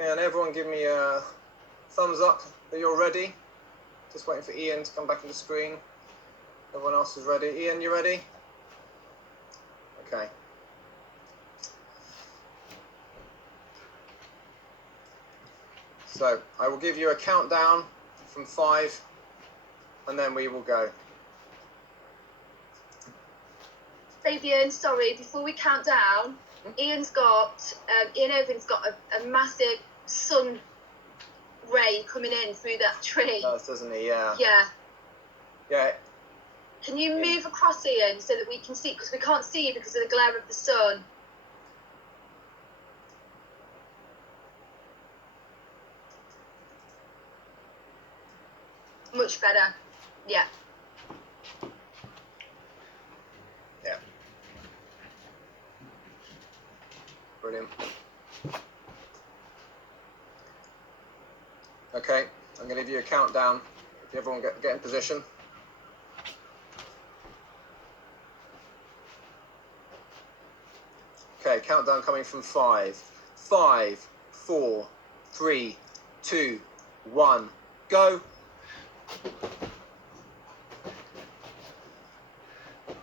And everyone give me a thumbs up that you're ready. Just waiting for Ian to come back on the screen. Everyone else is ready. Ian, you ready? Okay. So I will give you a countdown from 5 and then we will go. Fabian, sorry, before we count down, Ian Irvin's got a massive sun ray coming in through that tree. Does, doesn't he? Yeah. Yeah. Yeah. Can you move across, Ian, so that we can see, because we can't see you because of the glare of the sun. Much better. Yeah. Yeah. Brilliant. Okay, I'm going to give you a countdown. If everyone get in position. Okay, countdown coming from 5. 5, 4, 3, 2, 1, go.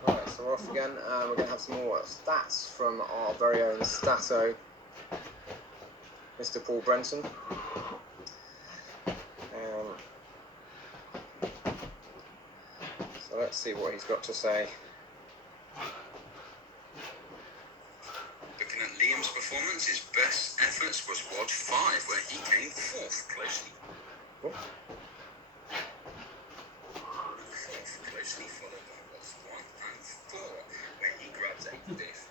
Right, so we're off again. We're going to have some more stats from our very own Stato, Mr. Paul Brenton. So let's see what he's got to say. Looking at Liam's performance, his best efforts was WOD 5, where he came 4th, closely. Cool. 4th, closely followed by WOD 1 and 4, where he grabs 8th.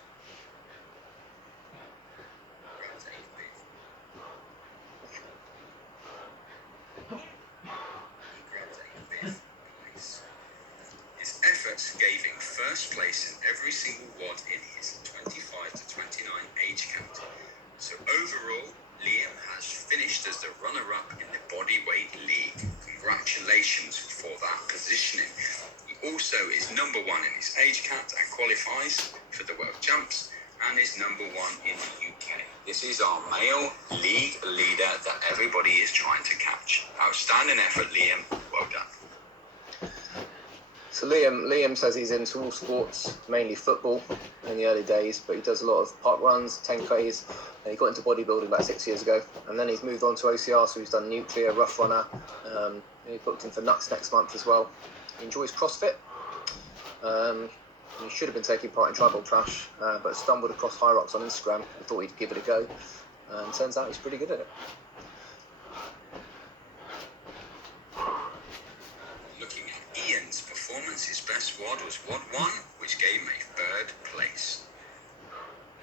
His efforts gave him first place in every single WOD in his 25 to 29 age count. So overall, Liam has finished as the runner-up in the bodyweight league. Congratulations for that positioning. He also is number 1 in his age count and qualifies for the World Champs, and is number 1 in the UK. This is our male league leader that everybody is trying to catch. Outstanding effort, Liam. Well done. So Liam says he's into all sports, mainly football in the early days, but he does a lot of park runs, 10Ks, and he got into bodybuilding about 6 years ago, and then he's moved on to OCR, so he's done nuclear, rough runner, he's booked in for Nuts next month as well. He enjoys CrossFit. He should have been taking part in Tribal Trash, but stumbled across Hyrox on Instagram and thought he'd give it a go, and turns out he's pretty good at it. Looking at Ian's performance, his best WOD was WOD 1, which gave him a 3rd place.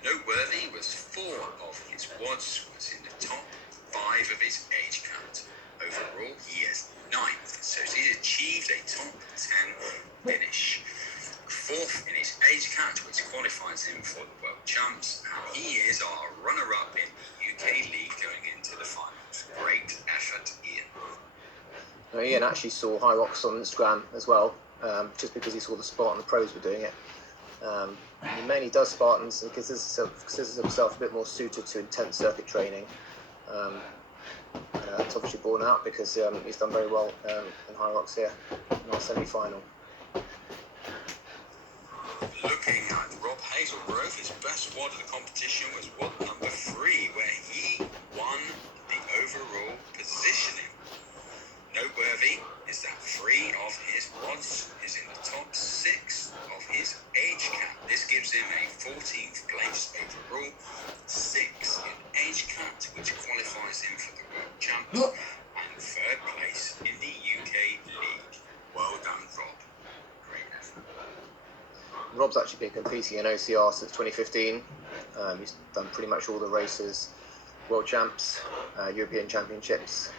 Noteworthy was 4 of his WODs was in the top 5 of his age count. Overall, he is 9th, so he's achieved a top 10 finish. 4th in his age count, which qualifies him for the World Champs, and he is our runner-up in the UK League going into the finals. Great effort, Ian. Now, Ian actually saw Hyrox on Instagram as well, just because he saw the Spartan pros were doing it. He mainly does Spartans and considers himself a bit more suited to intense circuit training. It's obviously borne out because he's done very well in Hyrox here in our semi-final. Looking at Rob Hazelgrove, his best WOD of the competition was WOD number 3, where he won the overall positioning. Noteworthy is that 3 of his WODs is in the top 6 of his age count. This gives him a 14th place overall, 6 in age count, which qualifies him for the World Champs, and 3rd place in the UK League. Well done, Rob. Great effort. Rob's actually been competing in OCR since 2015. He's done pretty much all the races, World Champs, European Championships,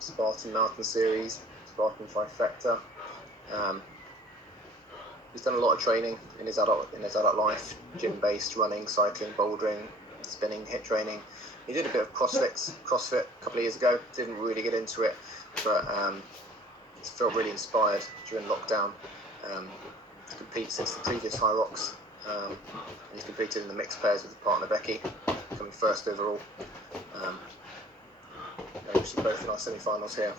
Spartan Mountain Series, Spartan Trifecta. He's done a lot of training in his adult life, gym-based, running, cycling, bouldering, spinning, HIIT training. He did a bit of CrossFit a couple of years ago. Didn't really get into it, but he's felt really inspired during lockdown to compete since the previous Hyrox. And he's competed in the mixed pairs with his partner Becky, coming 1st overall. Obviously both in our semi-finals here.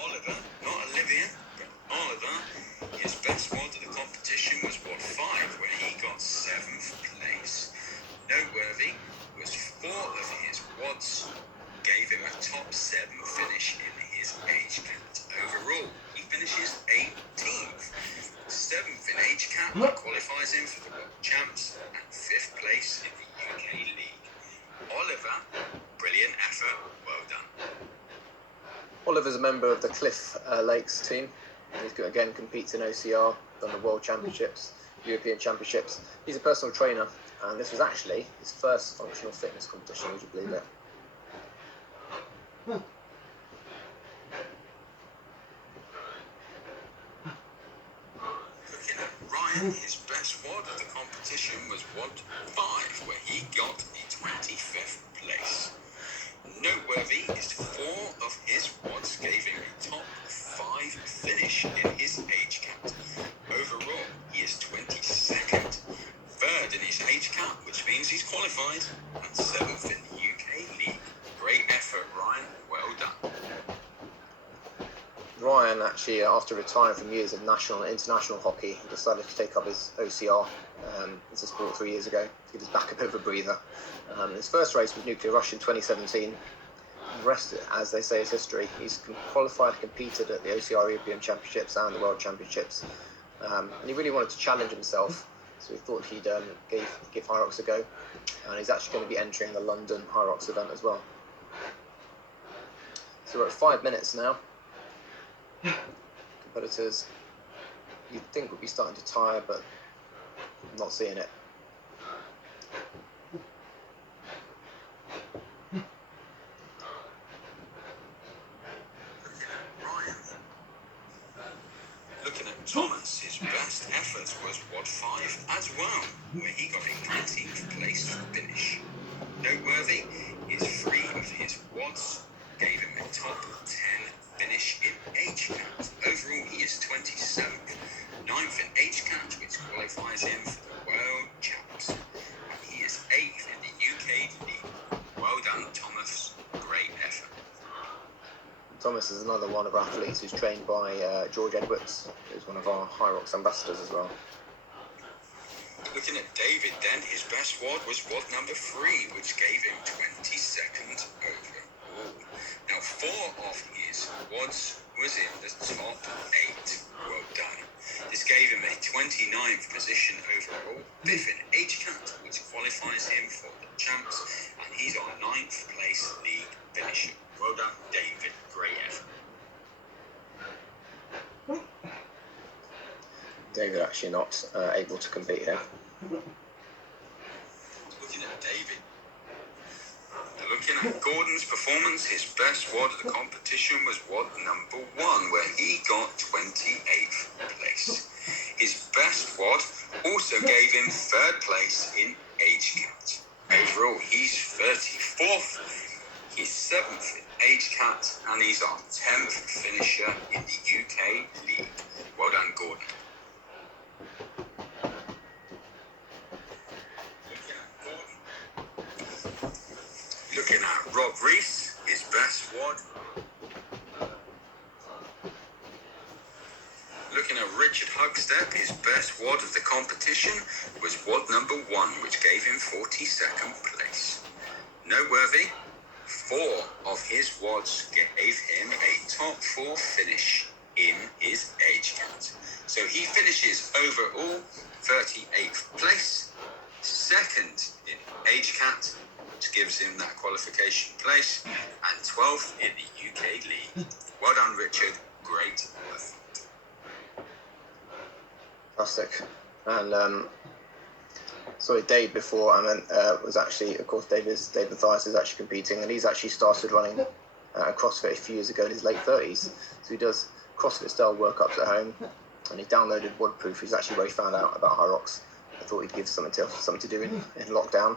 Oliver, not Olivia, but Oliver, his best WOD of the competition was WOD 5, where he got 7th place. Noteworthy was 4 of his WODs gave him a top 7 finish in his age count. Overall, he finishes 18th. 7th in age count, that qualifies him for the World Champs, and 5th place in the UK League. Oliver, brilliant effort, well done. Oliver's a member of the Cliff Lakes team. He's again competes in OCR, done the World Championships, European Championships. He's a personal trainer, and this was actually his first functional fitness competition, would you believe it? Looking at Ryan, his best WOD of the competition was WOD 5, where he got a 25th place. Noteworthy is 4 of his WODs gave him a top 5 finish in his age count. Overall, he is 22nd, 3rd in his age count, which means he's qualified, and 7th in the UK League. Great effort, Ryan. Well done. Ryan actually, after retiring from years of national and international hockey, decided to take up his OCR as a sport 3 years ago to give his back a bit of a breather. His first race was Nuclear Rush in 2017. The rest, as they say, is history. He's qualified, competed at the OCR European Championships and the World Championships, and he really wanted to challenge himself. So we thought he'd give Hyrox a go, and he's actually going to be entering the London Hyrox event as well. So we're at 5 minutes now. Competitors, you'd think would be starting to tire, but I'm not seeing it. Looking at Thomas, his best effort was WOD 5 as well, where he got a 19th place finish. Noteworthy is 3 of his WODs gave him a top 10 finish in age count. Overall, he is 27th, 9th in age count, which qualifies him for the World Champs. And he is 8th in the UK League. Well done, Thomas. Great effort. Thomas is another one of our athletes who's trained by George Edwards, who's one of our Hyrox ambassadors as well. Looking at David then, his best WOD was WOD number 3, which gave him 22nd overall. Now 4 of his WODs was in the top 8. Well done. This gave him a 29th position overall, 5th in age count, which qualifies him for the champs, and he's on 9th place league finisher. Well done, David. Great effort. David actually not able to compete here. Looking at David. Looking at Gordon's performance, his best WOD of the competition was WOD number 1, where he got 28th place. His best WOD also gave him 3rd place in age count. Overall, he's 34th, he's 7th in age count, and he's our 10th finisher in the UK League. Well done, Gordon. Looking at Rob Rees, his best WOD. Looking at Richard Hugstep, his best WOD of the competition was WOD number 1, which gave him 42nd place. Noteworthy, 4 of his WODs gave him a top 4 finish in his age count. So he finishes overall 38th place, 2nd in age count, which gives him that qualification place, and 12th in the UK League. Well done, Richard. Great effort. Fantastic. And sorry, Dave before was actually, of course, David Mathias is actually competing, and he's actually started running CrossFit a few years ago in his late 30s. So he does CrossFit style workouts at home, and he downloaded WODproof. He's actually where he found out about Hyrox. I thought he'd give something to do in lockdown,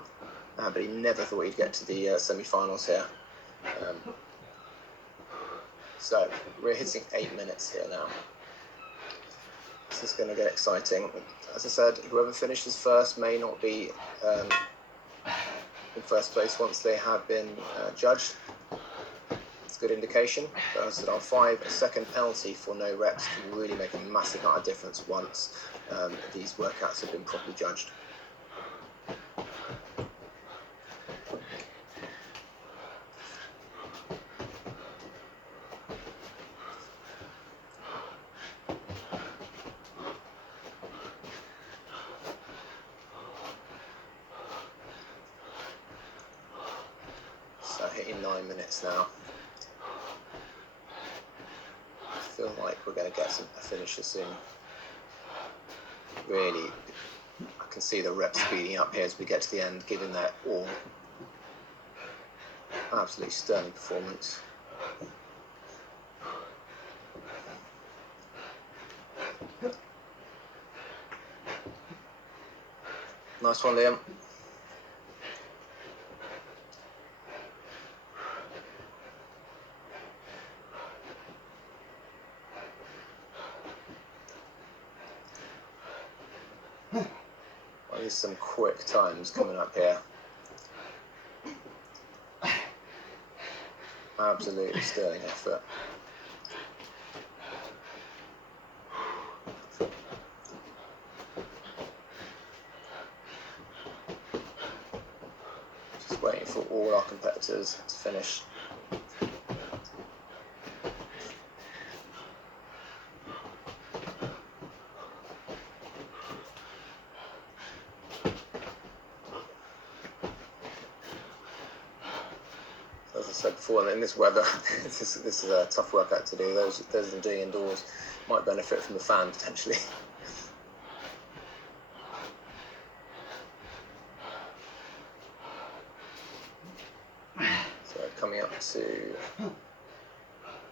but he never thought he'd get to the semi-finals here. So we're hitting 8 minutes here now. This is going to get exciting. As I said, whoever finishes first may not be in first place once they have been judged. It's a good indication. But as I said, on 5, a second penalty for no reps can really make a massive amount of difference once these workouts have been properly judged. So hitting 9 minutes now. I feel like we're going to get a finisher soon. Really, I can see the reps speeding up here as we get to the end, giving their all. Absolutely sterling performance. Nice one, Liam. Well, there's some quick times coming up here. Absolutely sterling effort. Just waiting for all our competitors to finish. As I said before, in this weather, this is a tough workout to do. Those of them doing indoors might benefit from the fan potentially. So coming up to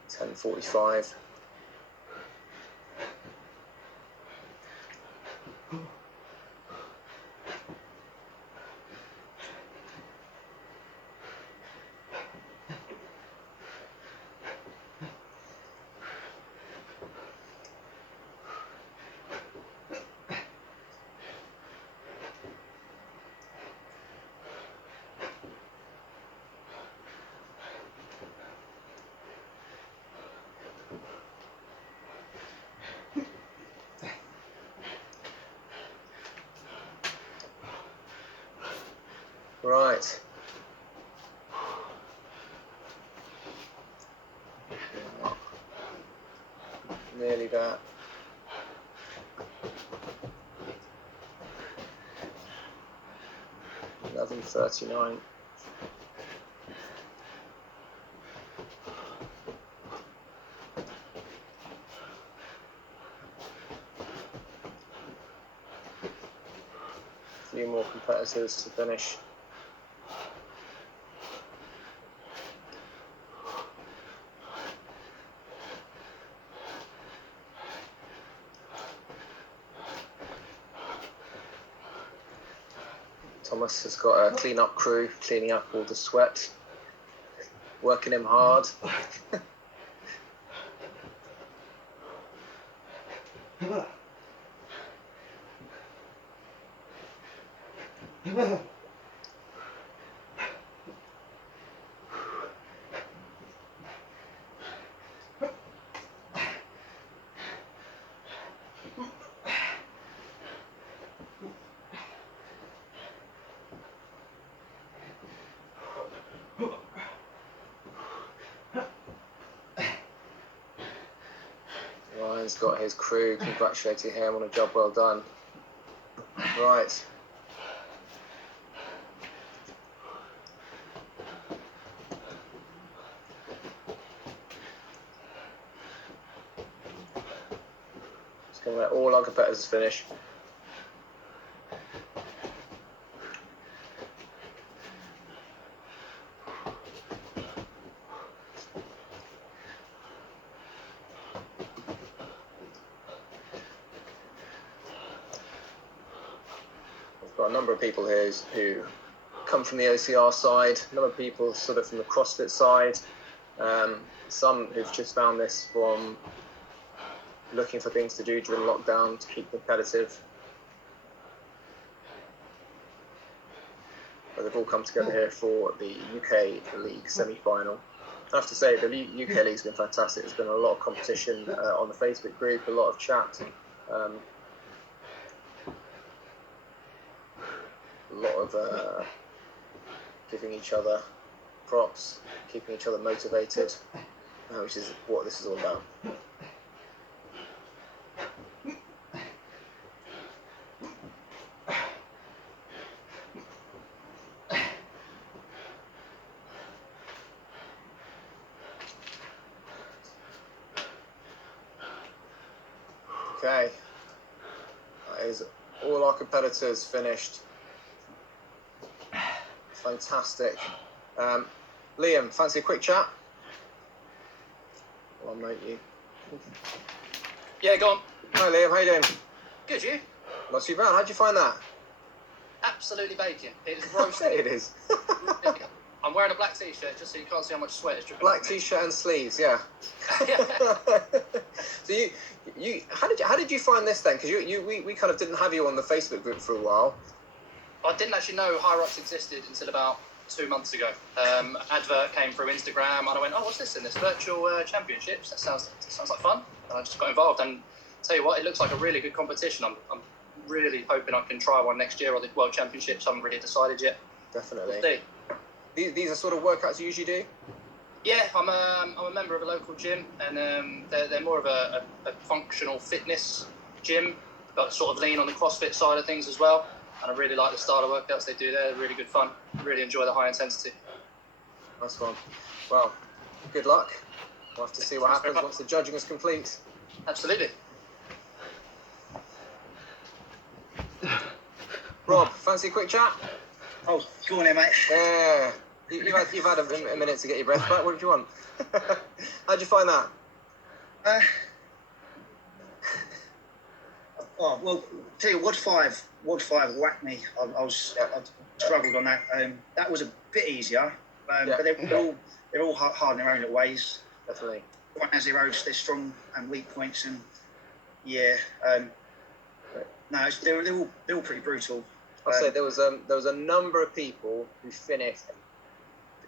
10:45. Right. Nearly there. $11.39. A few more competitors to finish. Thomas has got a clean-up crew, cleaning up all the sweat, working him hard. Ryan's got his crew congratulating him on a job well done. Right. Just going to let all our competitors finish. Got a number of people here who come from the OCR side, a number of people sort of from the CrossFit side, some who've just found this from looking for things to do during lockdown to keep competitive. but they've all come together here for the UK League semi-final. I have to say, the UK League's been fantastic. There's been a lot of competition on the Facebook group, a lot of chat, a lot of giving each other props, keeping each other motivated, which is what this is all about. Okay, that is all our competitors finished. Fantastic. Liam, fancy a quick chat? I'll note you. Yeah, go on. Hi Liam, how you doing? Good, you? Not too bad. How'd you find that? Absolutely bacon. It is roasted. It is. I'm wearing a black t-shirt just so you can't see how much sweat is dripping. Black t-shirt and sleeves, yeah. So you how did you find this then? Because we kind of didn't have you on the Facebook group for a while. I didn't actually know Hyrox existed until about 2 months ago. An advert came through Instagram, and I went, "Oh, what's this? In this virtual championships? That sounds like fun." And I just got involved. And tell you what, it looks like a really good competition. I'm really hoping I can try one next year or the World Championships. I haven't really decided yet. Definitely. We'll see. These are sort of workouts you usually do? Yeah, I'm a member of a local gym, and they're more of a functional fitness gym, but sort of lean on the CrossFit side of things as well. And I really like the style of workouts they do there. They're really good fun. Really enjoy the high intensity. Nice one. Well, good luck. We'll have to see what Thanks very happens much. once the judging is complete. Absolutely. Rob, fancy a quick chat? Oh, go on then, mate. Yeah. You've had a minute to get your breath back. What did you want? How'd you find that? Oh, well, tell you, WOD 5 whacked me. I struggled on that. That was a bit easier, Yeah. but they're all hard in their own little ways. Definitely. One has their strong and weak points, and yeah, no, they're all pretty brutal. I'll say there was a number of people who finished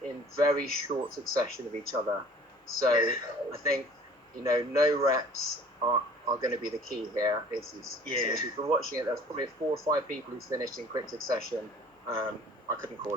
in very short succession of each other. So Yeah. I think no reps are going to be the key here. It's Yeah. if you've been watching it, there's probably 4 or 5 people who finished in quick succession. I couldn't call